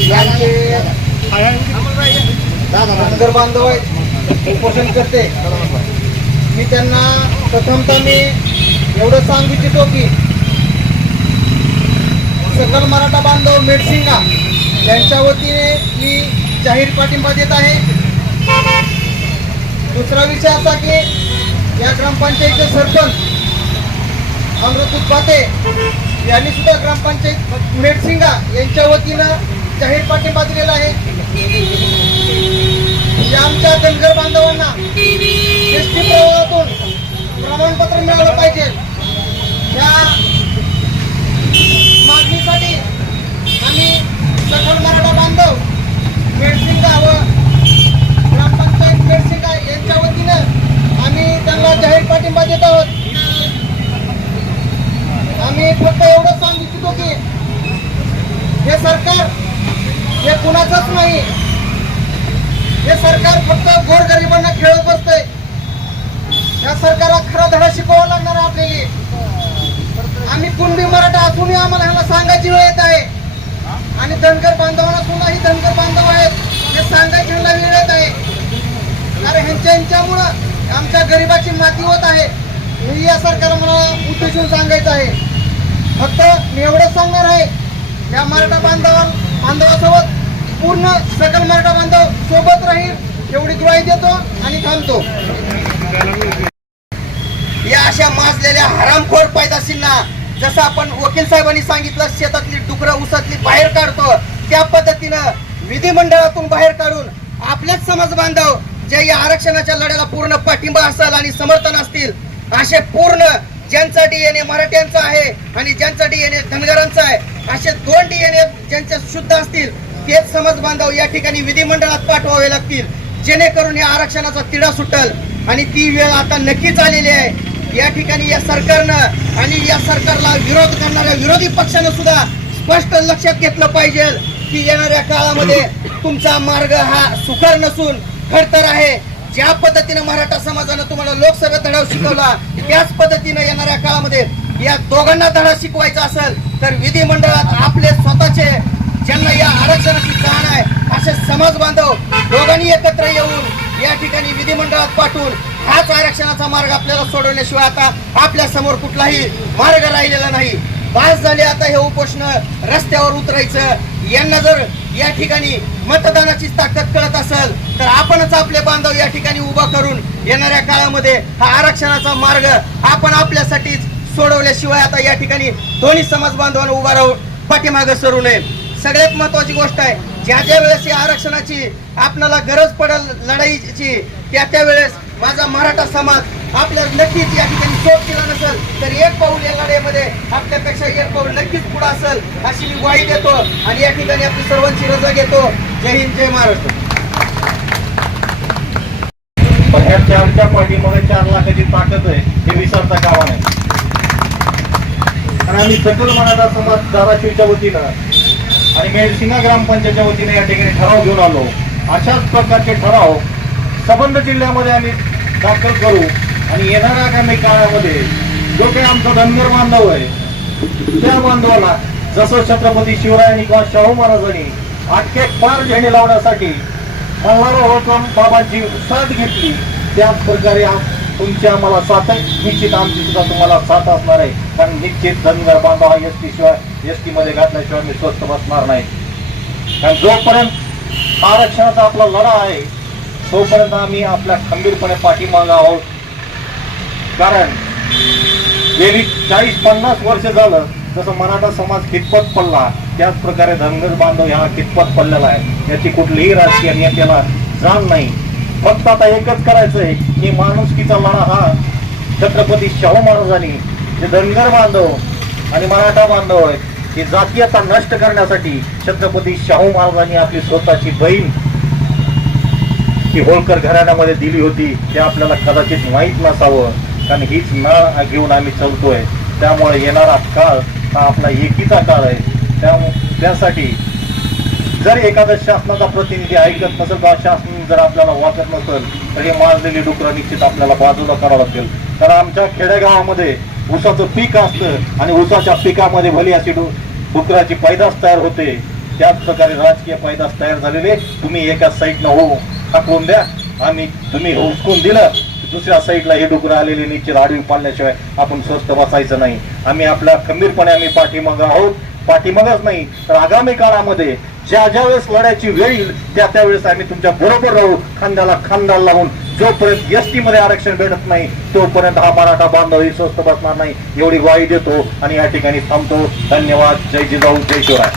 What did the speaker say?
यांचे धनगर बांधव आहेत उपोषण करते मी त्यांना प्रथमतः मी एवढं सांगू इच्छितो की सकल मराठा बांधव मेडसिंगा यांच्या वतीने मी जाहीर पाठिंबा देत आहे दुसरा विषय असा की या ग्रामपंचायतीचे सरपंच अमृत उत्पाते यांनी सुद्धा ग्रामपंचायत मेडसिंगा यांच्या वतीनं जाहीर पाठिंबा दिलेला आहे. या आमच्या धनगर बांधवांना एस टी प्रमाणपत्र मिळालं पाहिजे या मागणीसाठी आम्ही सकल मराठा बांधव मेडसिंगा व ग्रामपंचायत मेडसिंगा यांच्या वतीनं आम्ही त्यांना जाहीर पाठिंबा देत आहोत आम्ही फक्त एवढं सांगू इच्छितो की हे सरकार हे कुणाचंच नाही. हे सरकार फक्त गोरगरिबांना खेळत बसतंय. या सरकारला खरा धडा शिकवावा लागणार आपल्याला. आम्ही कुणबी मराठा असूनही आम्हाला ह्याला सांगायची वेळ येत आहे. आणि धनगर बांधवांना सुद्धा ही धनगर बांधव आहेत. हे सांगायची वेळ येत आहे. कारण ह्यांच्या ह्यांच्यामुळं आमच्या गरिबाची माती होत आहे. हे या सरकारला मला उद्देशून सांगायचं आहे. फक्त मी एवढंच सांगणार आहे. या मराठा बांधवा बांधवासोबत पूर्ण सकल मराठा बांधव सोबत राहील एवढी ग्वाही देतो आणि थांबतो. या अशा माजलेल्या हरामखोर पायदासींना जसं आपण वकील साहेबांनी सांगितलं शेतातली डुकरं उसातली बाहेर काढतो त्या पद्धतीनं विधिमंडळातून बाहेर काढून आपलेच समाज बांधव जे या आरक्षणाच्या लढ्याला पूर्ण पाठिंबा असाल आणि समर्थन असतील असे पूर्ण ज्यांचा डीएनए मराठ्यांचा आहे आणि ज्यांचा डीएनए धनगरांचा आहे असे दोन डीएनए ज्यांचे शुद्ध असतील तेच समाज बांधव या ठिकाणी विधिमंडळात पाठवावे लागतील. जेणेकरून या आरक्षणाचा तिढा सुटल. आणि ती वेळ आता नक्कीच आलेली आहे. या ठिकाणी या सरकारनं आणि या सरकारला विरोध करणाऱ्या विरोधी पक्षानं सुद्धा स्पष्ट लक्षात घेतलं पाहिजे की येणाऱ्या काळामध्ये तुमचा मार्ग हा सुकर नसून खडतर आहे. ज्या पद्धतीनं मराठा समाजानं तुम्हाला लोकसभेत धडा शिकवला त्याच पद्धतीनं येणाऱ्या काळामध्ये या दोघांना धडा शिकवायचा असेल तर विधिमंडळात आपले स्वतःचे ज्यांना या आरक्षणाची जाण आहे असे समाज बांधव दोघांनी एकत्र येऊन या ठिकाणी विधिमंडळात पाठवून हाच आरक्षणाचा मार्ग आपल्याला सोडवण्याशिवाय आता आपल्यासमोर कुठलाही मार्ग राहिलेला नाही. पास झाले आता हे उपोषण रस्त्यावर उतरायचं. यांना जर या ठिकाणी मतदानाची ताकद कळत असेल तर आपणच आपले बांधव या ठिकाणी उभा करून येणाऱ्या काळामध्ये हा आरक्षणाचा मार्ग आपण आपल्यासाठीच सोडवल्याशिवाय आता या ठिकाणी दोन्ही समाज बांधवांना उभा राहून पाठीमागे सरू नये. सगळ्यात महत्वाची गोष्ट आहे ज्या ज्या वेळेस या आरक्षणाची आपल्याला गरज पडेल लढाईची त्या त्या वेळेस माझा मराठा समाज आपल्या नक्कीच या ठिकाणी शोध केला नसेल तर एक पाऊल या लढाईमध्ये आपल्यापेक्षा एक पाऊल नक्कीच पुढे असेल अशी मी ग्वाही देतो आणि या ठिकाणी आपली सर्वांची रजा घेतो. जय हिंद जय महाराष्ट्र. चारच्या चार लाखाची ताकद आहे हे विसरता कामा नाही आणि आम्ही सकल मराठा समाज धाराशिवच्या वतीनं आणि मेडसिंगा ग्रामपंचायतच्या वतीने या ठिकाणी ठराव घेऊन आलो. अशाच प्रकारचे ठराव संबंध जिल्ह्यामध्ये आम्ही दाखल करू आणि येणाऱ्या आगामी काळामध्ये जो काही आमचा धनगर बांधव आहे त्या बांधवाला जसं छत्रपती शिवरायांनी किंवा शाहू महाराजांनी आटके पार झेंडे लावण्यासाठी मल्हार होळकर बाबांची साथ घेतली त्याच प्रकारे आम- तुमची आम्हाला साथ आहे. निश्चित आमची सुद्धा तुम्हाला साथ असणार आहे. कारण निश्चित धनगर बांधव हा एस टी शिवाय एस टी मध्ये घातल्याशिवाय मी स्वस्त बसणार नाही. कारण जोपर्यंत आरक्षणाचा आपला लढा आहे तोपर्यंत आम्ही आपल्या खंबीरपणे पाठीमागं आहोत. कारण गेली चाळीस पन्नास वर्ष झालं जसं मराठा समाज कितपत पडला त्याच प्रकारे धनगर बांधव ह्या कितपत पडलेला आहे. याची कुठलीही राजकीय नेत्याला जाण नाही. फक्त आता एकच करायचंय की माणुसकीचा लढा हा छत्रपती शाहू महाराजांनी जे धनगर बांधव आणि मराठा बांधव आहेत ही जातीयता नष्ट करण्यासाठी छत्रपती शाहू महाराजांनी आपली स्वतःची बहीण ही होळकर घराण्यामध्ये दिली होती ते आपल्याला कदाचित माहीत नसावं कारण हीच नाळ घेऊन आम्ही चलतोय. त्यामुळे येणारा काळ हा आपला एकीचा काळ आहे. त्या त्यासाठी जर एखादा शासनाचा प्रतिनिधी ऐकत नसेल किंवा शासन जर आपल्याला वाचत नसेल तर हे माजलेली डुकरं निश्चित आपल्याला बाजूला करावं लागतील कारण आमच्या खेडेगावामध्ये ऊसाचं पीक असतं आणि ऊसाच्या पिकामध्ये भली अशी डु डुकराची पैदास तयार होते. त्याच प्रकारे राजकीय पैदास तयार झालेले तुम्ही एका साईडनं हो हाकवून द्या आणि तुम्ही हुसकून दिलं दुसऱ्या साईडला हे डुकरं आलेले निश्चित आडवी पाडल्याशिवाय आपण स्वस्त बसायचं नाही. आम्ही आपल्या खंबीरपणे आम्ही पाठीमागं आहोत. पाठीमागच नाही तर आगामी काळामध्ये ज्या ज्या वेळेस लढायची वेळ येईल त्या त्यावेळेस आम्ही तुमच्या बरोबर राहू खांद्याला खांदा लावून जोपर्यंत एस टी मध्ये आरक्षण भेटत नाही तोपर्यंत हा मराठा बांधव ही स्वस्त बसणार नाही एवढी ग्वाही देतो आणि या ठिकाणी थांबतो. धन्यवाद. जय जिजाऊ जय शिवराय.